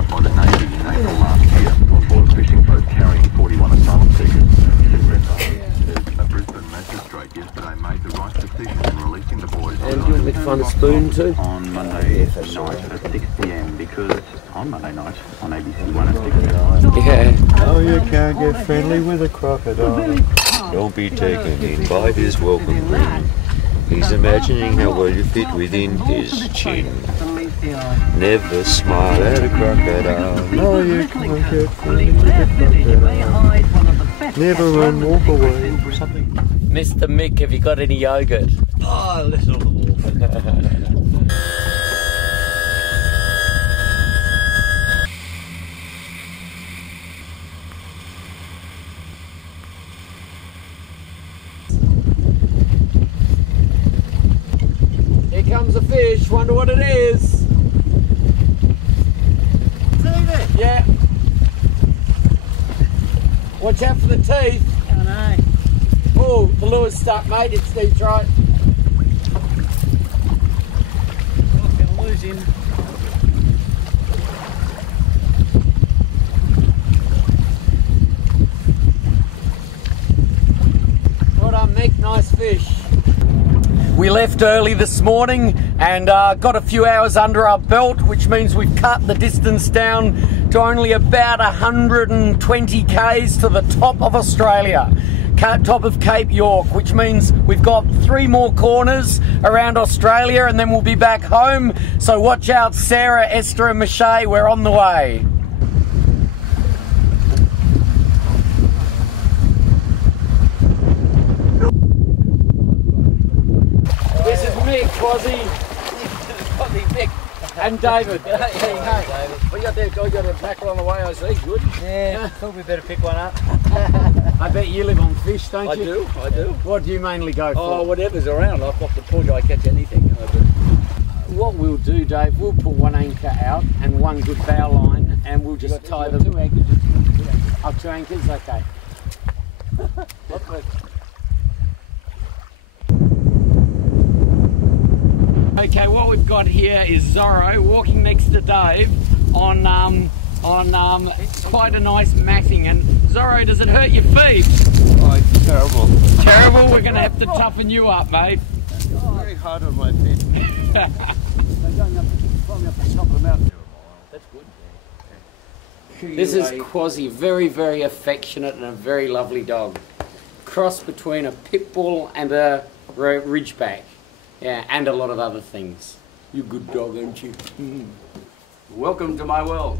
up by the Navy in April last year on board a fishing boat carrying 41 asylum seekers. A Brisbane magistrate yesterday made the right decision in releasing the boys. And do you want me to find a spoon too? On Monday night at 6 p.m. because on Monday night on ABC 1 at 6 p.m. Yeah. Oh, you can't get friendly with a crocodile. Don't be taken in by his welcome grin. He's imagining how well you fit within his chin. Never smile at a crocodile. No, you can't get friendly with a crocodile. Never run, walk away. Mr. Mick, have you got any yogurt? Oh, listen on the wall. Here comes a fish, wonder what it is. Yeah. Watch out for the teeth. I know. Oh, the lure's stuck, mate. It's deep right. Oh, gonna lose him. Well done, Mick. Nice fish. We left early this morning and got a few hours under our belt, which means we've cut the distance down to only about 120 k's to the top of Australia, top of Cape York, which means we've got 3 more corners around Australia and then we'll be back home. So watch out, Sarah, Esther and Michelle, we're on the way. This is Mick, Quazzy, Mick, and David. Hey, David. What you got there? You got a tackle on the way, I see. Good. Yeah, thought we better pick one up. I bet you live on fish, don't you? I do. What do you mainly go for? Oh, whatever's around. Like off the point, I catch anything. What we'll do, Dave, we'll put 1 anchor out and 1 good bow line, and we'll just tie them. 2 anchors. Oh, 2 anchors, okay. Okay, what we've got here is Zorro walking next to Dave on quite a nice matting. And Zorro, does it hurt your feet? Oh, it's terrible. Terrible. We're going to have to toughen you up, mate. It's very hard on my feet. They're going up, climbing up the top of the mountain. That's good. This is Quazzy, very, very affectionate and a very lovely dog. Cross between a pit bull and a ridgeback. Yeah, and a lot of other things. You good dog, aren't you? Welcome to my world.